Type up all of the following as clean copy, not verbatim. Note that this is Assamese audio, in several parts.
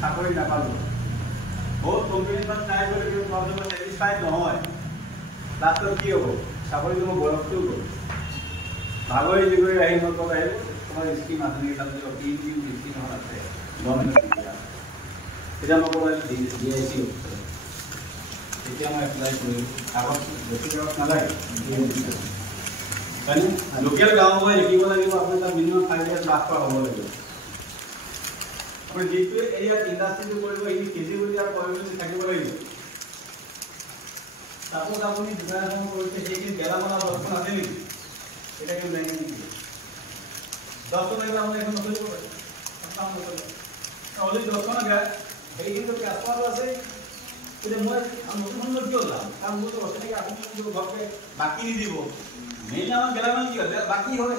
চাকৰি নাপালোঁ বহুত কোম্পানীত ট্ৰাই কৰি প্ৰথমে ছেটিছফাইড নহয় লাষ্টত কি হ'ব চাকৰিটো মই বয়সটো গ'ল ভাগৰি জিগৰি আহি মই ক'ত আহিব তোমাৰ স্কিম আছে নেকি তাত স্কিম এখন আছে গভৰ্ণমেণ্ট তেতিয়া মই ক'ব DIC তেতিয়া মই এপ্লাই কৰিলোঁ আগত বেছি কাগজ নালাগে হয়নে লোকেল গাঁও হৈ লিখিব লাগিব আপুনি তাত মিনিমাম 5 years পাছ কৰা হ'ব লাগিব আপুনি যিটো এৰিয়াত ইণ্ডাষ্ট্ৰিটো কৰিব এই ফিজিবিলিটি আৰু পলিবিলিটি থাকিব লাগিব সাপোজ আপুনি দোকান এখন কৰিছে সেইখিনি গেলামালা বস্তু আছে নেকি এটা কেউ জানে নেকি 10 টাকা আপুনি এখন নচলিব পাৰে কাম নচলিব অলরেডি 10 টাকা এই কিন্তু কাস্টমার আছে কিন্তু মই নতুন নতুন কিয় লাভ কাম মই তো অসনে আপনি কিন্তু ঘরকে বাকি নি দিব মেইন আমার গেলামাল কি হয় বাকি হয়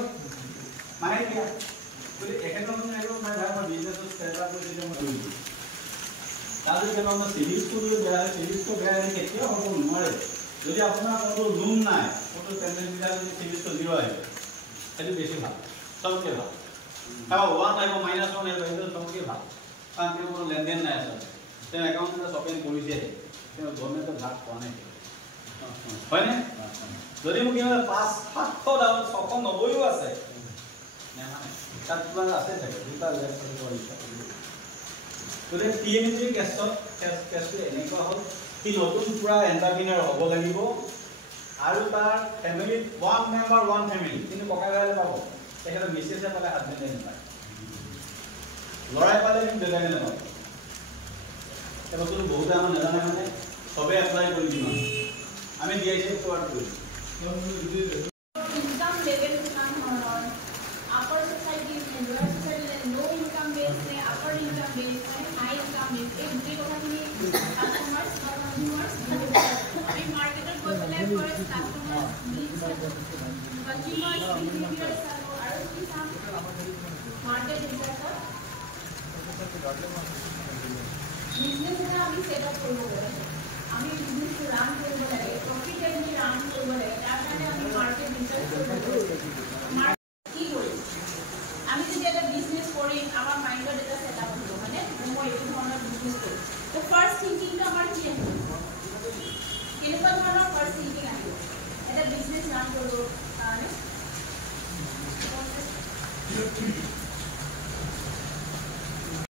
মানে কি বলে এখানে আমি একদম মানে আমার বিজনেস স্টার্টআপ করে দিতে আমি তাহলে কেন আমরা সিরিজ করে দেয়া সিরিজ তো দেয়া নেই কেউ হবো নয় যদি আপনার কোনো রুম নাই কোনো টেন্ডেন্সি যদি সিরিজ তো 0 হয় তাহলে বেশি ভালো সবচেয়ে ভালো তাও 1 আইবো -1 এর বাইরে সবচেয়ে ভালো কারণ কেউ কোনো লেনদেন নাই আছে তে অ্যাকাউন্টে ওপেন কৰিছে তে গভৰ্নমেন্টৰ ভাগ পোৱা নাই হয় না যদি মোক 5-700 দাম 690ও আছে না তাত কিবা আছে থাকে দুটা লেখ কৰিছে তোলে পিএমজি কেছটো এনেকুৱা হ'ল কি নতুন পুৰা এন্টাৰপ্ৰেনাৰ হ'ব লাগিব আৰু তাৰ family one member one family কিন্তু ককাই ভাই পাব তেখেত মিছেছে পালে হাজবেন্ড নাপায় লৰাই পালে কিন্তু দেউতাকে নাপাব এই বস্তুটো বহুত আমাৰ নাজানে মানে সবে এপ্লাই কৰি দিম আমি DIC ফৰৱাৰ্ড কৰিম ইনকাম লেভেল কিমান ধৰণৰ আপাৰ সোসাইটি লোৱাৰ সোসাইটি লো ইনকাম বেস নে আপাৰ ইনকাম বেস নে হাই ইনকাম বেস এই দুই কথাখিনি কাস্টমাৰ্স বা কনজিউমাৰ্স আমি মাৰ্কেটত গৈ পেলাই ফৰ কাস্টমাৰ্স কনজিউমাৰ্স বিহেভিয়াৰ চালো আৰু কি চাম মাৰ্কেট ৰিসাৰ্চত বিজনেস এটা আমি সেটআপ কৰিব লাগে আমি বিজনেস ৰান কৰিব লাগে প্ৰফিটেবলি ৰান